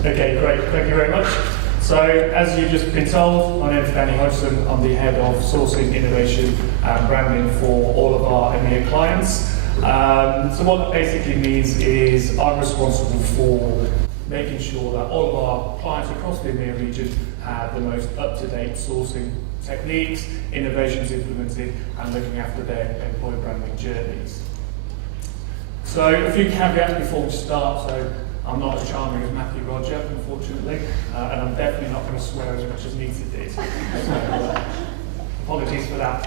Okay, great. Thank you very much. So, as you've just been told, my name is Hodgson. I'm the head of sourcing, innovation, and branding for all of our EMEA clients. So what that basically means is I'm responsible for making sure that all of our clients across the EMEA region have the most up-to-date sourcing techniques, innovations implemented, and looking after their employer branding journeys. So a few caveats before we start. So I'm not as charming as Matthew Roger, unfortunately, and I'm definitely not going to swear as much as Nita did. So apologies for that.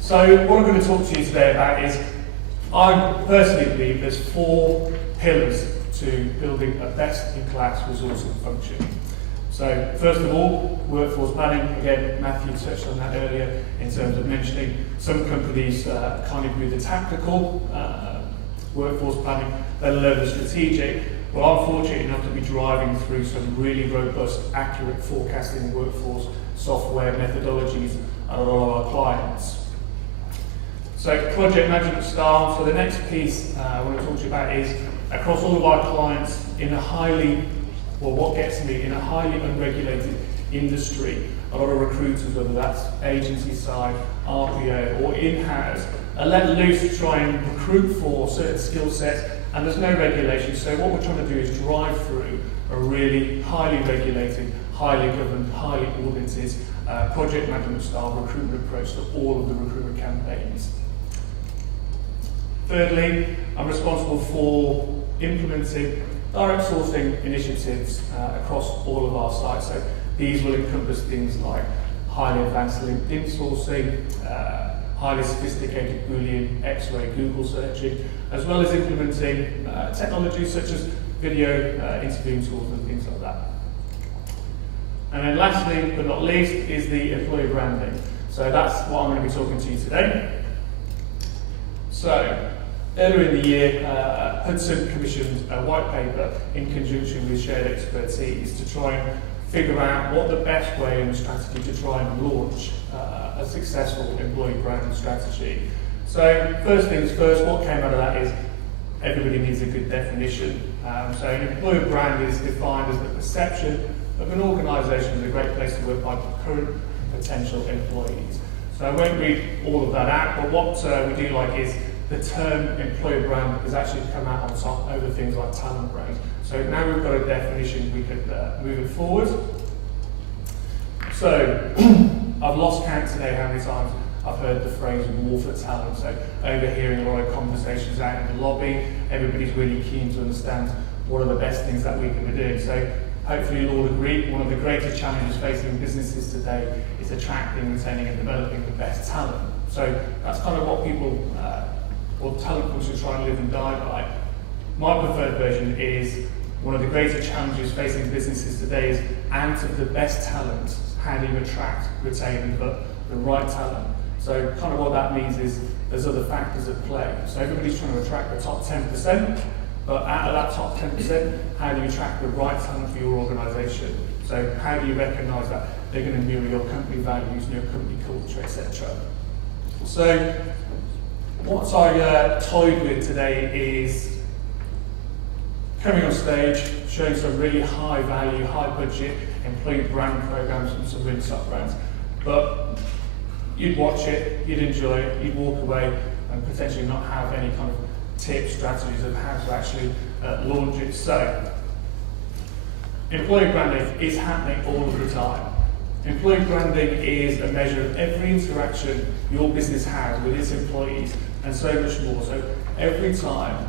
So what I'm going to talk to you today about is, I personally believe there's 4 pillars to building a best-in-class resourcing function. So first of all, workforce planning. Again, Matthew touched on that earlier in terms of mentioning some companies can't even do the tactical workforce planning, let alone the strategic. Well, I'm fortunate enough to be driving through some really robust, accurate forecasting workforce software methodologies at a lot of our clients. So project management style. So the next piece I want to talk to you about is across all of our clients in a highly, well, what gets me, in a highly unregulated industry, a lot of recruiters, whether that's agency side, RPO or in-house, are let loose to try and recruit for certain skill sets, and there's no regulation. So what we're trying to do is drive through a really highly regulated, highly governed, highly audited project management style recruitment approach to all of the recruitment campaigns. Thirdly, I'm responsible for implementing direct sourcing initiatives across all of our sites. So these will encompass things like highly advanced LinkedIn sourcing, highly sophisticated Boolean, X-ray, Google searching, as well as implementing technologies such as video interviewing tools and things like that. And then lastly, but not least, is the employer branding. So that's what I'm going to be talking to you today. So, earlier in the year, Hudson commissioned a white paper in conjunction with shared expertise to try and figure out what the best way and strategy to try and launch a successful employee brand strategy. So first things first, what came out of that is everybody needs a good definition. So an employer brand is defined as the perception of an organisation as a great place to work by current and potential employees. So I won't read all of that out, but what we do like is the term employer brand has actually come out on top over things like talent brand. So now we've got a definition, we could move it forward. So I've lost count today how many times I've heard the phrase war for talent. So overhearing a lot of conversations out in the lobby, everybody's really keen to understand what are the best things that we can be doing. So hopefully you'll all agree, one of the greatest challenges facing businesses today is attracting, retaining and developing the best talent. So that's kind of what people, or talent culture try and live and die by. My preferred version is one of the greater challenges facing businesses today is out of the best talent, how do you attract, retain and develop the right talent? So kind of what that means is there's other factors at play. So everybody's trying to attract the top 10%, but out of that top 10%, how do you attract the right talent for your organisation? So how do you recognise that they're going to mirror your company values, your company culture, etc. So what I toyed with today is coming on stage, showing some really high value, high budget employee brand programs from some really top brands. But you'd watch it, you'd enjoy it, you'd walk away and potentially not have any kind of tips, strategies of how to actually launch it. So, employee branding is happening all of the time. Employee branding is a measure of every interaction your business has with its employees and so much more. So every time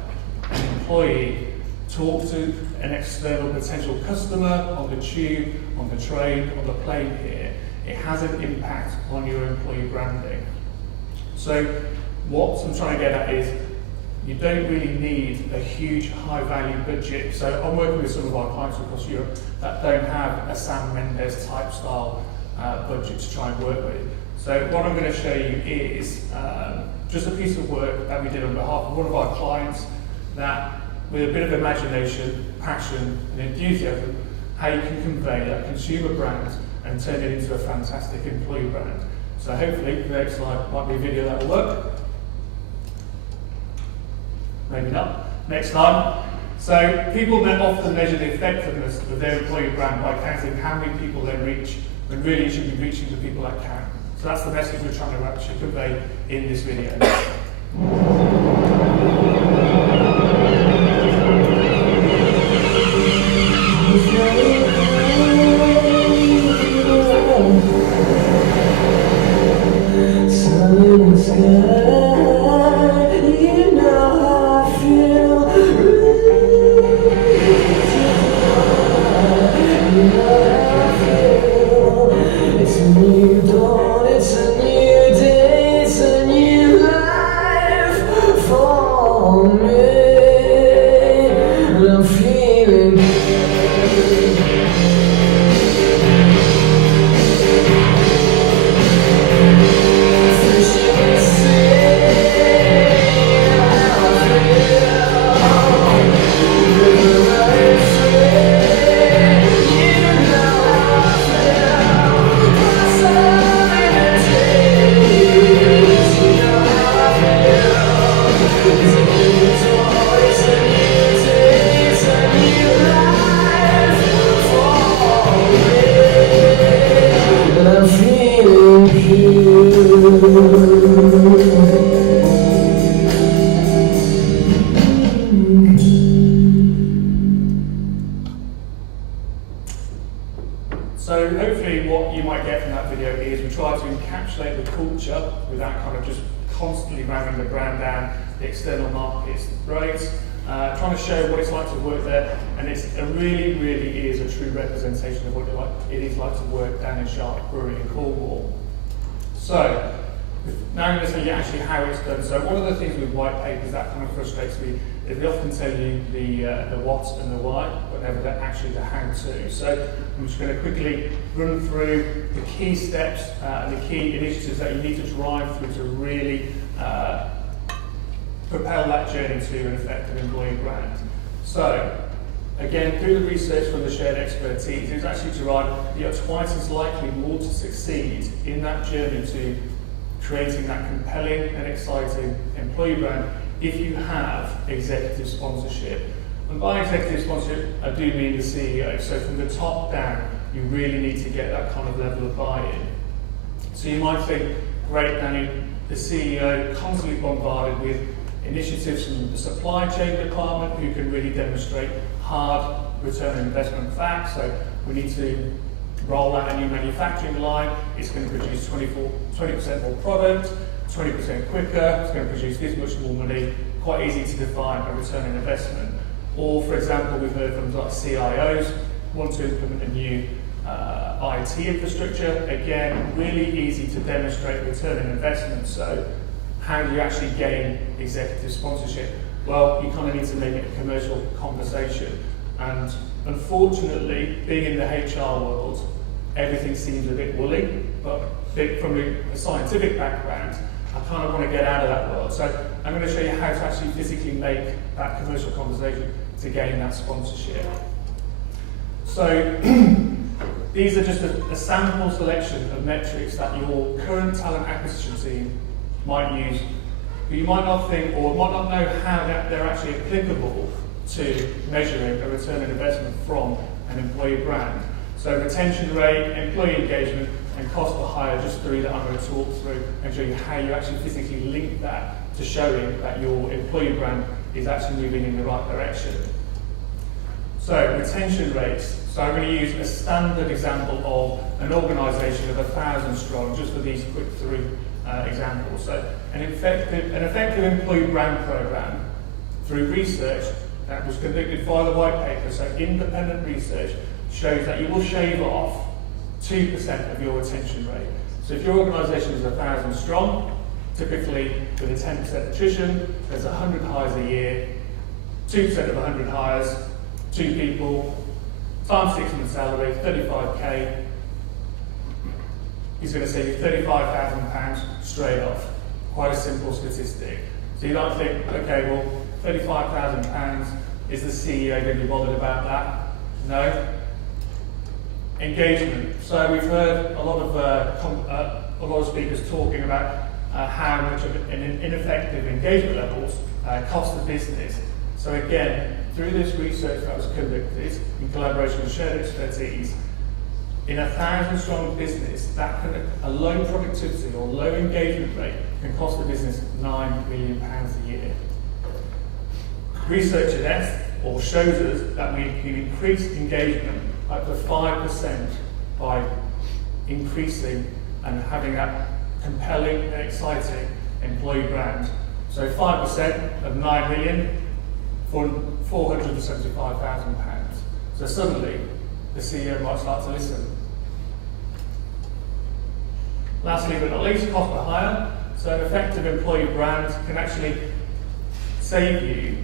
an employee talks to an external potential customer on the tube, on the train, on the plane here, it has an impact on your employee branding. So what I'm trying to get at is you don't really need a huge high value budget. So I'm working with some of our clients across Europe that don't have a Sam Mendes type style budget to try and work with. So what I'm going to show you is just a piece of work that we did on behalf of one of our clients that with a bit of imagination, passion and enthusiasm, how you can convey that consumer brand and turn it into a fantastic employee brand. So hopefully the next slide might be a video that will work. Maybe not. Next slide. So people then often measure the effectiveness of their employee brand by counting how many people they reach, when really it should be reaching the people that count. So that's the message we're trying to actually convey in this video. So hopefully what you might get from that video is we try to encapsulate the culture without kind of just constantly ramming the brand down the external markets. Great. Trying to show what it's like to work there, and it really is a true representation of what it is like to work down in Sharp Brewery in Cornwall. So now I'm going to tell you actually how it's done. So one of the things with white papers that kind of frustrates me is they often tell you the what and the why, but never actually the how to. So I'm just going to quickly run through the key steps and the key initiatives that you need to drive through to really propel that journey to an effective employee brand. So again, through the research from the shared expertise, it's actually derived you're twice as likely more to succeed in that journey to creating that compelling and exciting employee brand if you have executive sponsorship. And by executive sponsorship, I do mean the CEO. So from the top down, you really need to get that kind of level of buy-in. So you might think, great, Danny, the CEO constantly bombarded with initiatives from the supply chain department who can really demonstrate hard return on investment facts. So we need to roll out a new manufacturing line. It's going to produce 20% more product, 20% quicker. It's going to produce this much more money. Quite easy to define a return on investment. Or, for example, we've heard from like CIOs want to implement a new IT infrastructure. Again, really easy to demonstrate return on investment. So how do you actually gain executive sponsorship? Well, you kind of need to make it a commercial conversation. And unfortunately, being in the HR world, everything seems a bit woolly, but from a scientific background, I kind of want to get out of that world. So I'm going to show you how to actually physically make that commercial conversation to gain that sponsorship. So these are just a sample selection of metrics that your current talent acquisition team might use, but you might not think or might not know how they're actually applicable to measuring a return on investment from an employee brand. So retention rate, employee engagement, and cost per hire, just three that I'm going to talk through and show you how you actually physically link that to showing that your employee brand is actually moving in the right direction. So retention rates. So I'm going to use a standard example of an organisation of 1,000 strong, just for these quick three examples. So an effective employee brand programme through research that was conducted via the white paper, so independent research, shows that you will shave off 2% of your retention rate. So if your organisation is 1,000 strong, typically with a 10% attrition, there's 100 hires a year, 2% of 100 hires, 2 people, times 6 months salary, 35k, he's going to save you £35,000 straight off. Quite a simple statistic. So you might think, okay, well, £35,000, is the CEO going to be bothered about that? No. Engagement. So we've heard a lot of speakers talking about how much of an ineffective engagement levels cost the business. So again, through this research that was conducted in collaboration with shared expertise, in a 1,000-strong business, a low productivity or low engagement rate can cost the business £9 million a year. Research shows us that we can increase engagement up to 5% by increasing and having that compelling and exciting employee brand. So 5% of 9 million for £475,000. So suddenly, the CEO might start to listen. Lastly but not least, cost per hire. So an effective employee brand can actually save you,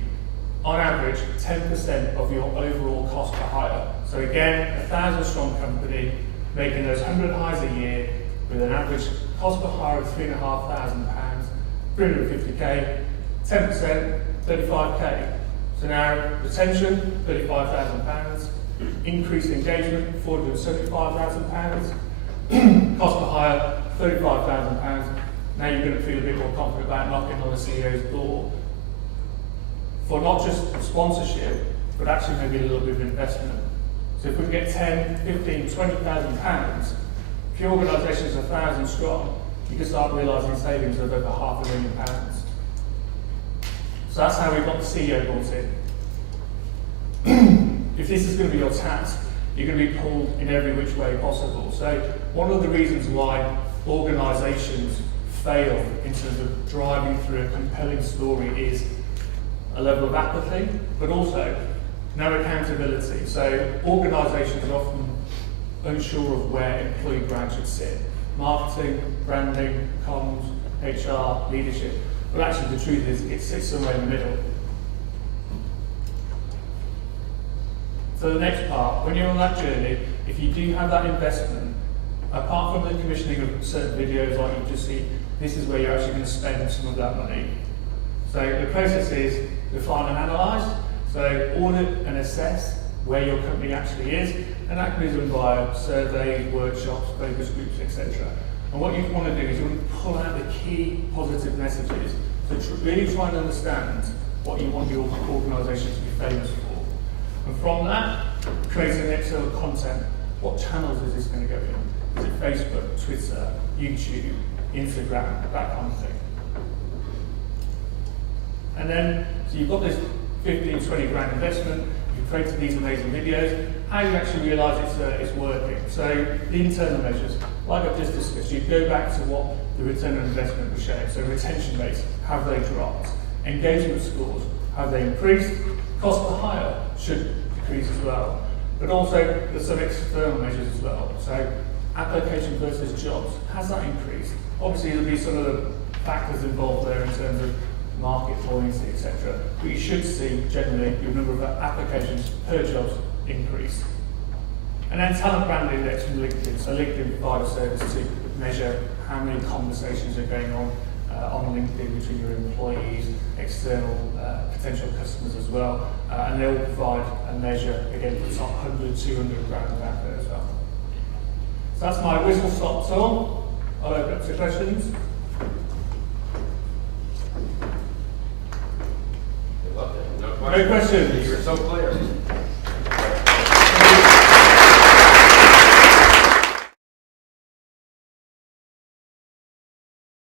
on average, 10% of your overall cost per hire. So again, a 1,000-strong company making those 100 hires a year with an average cost per hire of £3,500, 350k, 10%, 35k. So now retention, £35,000, increased engagement, £475,000, cost per hire, £35,000. Now you're going to feel a bit more confident about knocking on the CEO's door for not just sponsorship, but actually maybe a little bit of investment. So if we can get 10, 15, £20,000, if your organisation is 1,000 strong, you can start realising savings of over £500,000. So that's how we got the CEO brought in. If this is going to be your task, you're going to be pulled in every which way possible. So one of the reasons why organisations fail in terms of driving through a compelling story is a level of apathy, but also no accountability. So organisations are often unsure of where employee brand should sit. Marketing, branding, comms, HR, leadership. But actually the truth is it sits somewhere in the middle. So the next part, when you're on that journey, if you do have that investment, apart from the commissioning of certain videos like you've just seen, this is where you're actually going to spend some of that money. So the process is define and analyse, so audit and assess where your company actually is, and that can be done via surveys, workshops, focus groups, etc. And what you want to do is you want to pull out the key positive messages to really try and understand what you want your organisation to be famous for. And from that, creating external content. What channels is this going to go in? Is it Facebook, Twitter, YouTube, Instagram, that kind of thing? And then, so you've got this 15, 20 grand investment, you've created these amazing videos, how do you actually realise it's working? So the internal measures, like I've just discussed, you go back to what the return on investment was showing. So retention rates, have they dropped? Engagement scores, have they increased? Cost per hire should decrease as well. But also there's some external measures as well. So application versus jobs, has that increased? Obviously there'll be some of the factors involved there in terms of market buoyancy, etc. But you should see generally your number of applications per jobs increase. And then talent brand index from LinkedIn. So LinkedIn provides a service to measure how many conversations are going on LinkedIn between your employees, external potential customers as well. And they'll provide a measure, again, for the top 100, 200 grand out there as well. So that's my whistle-stop tour. I'll open up to questions. No questions. No questions. You were so clear.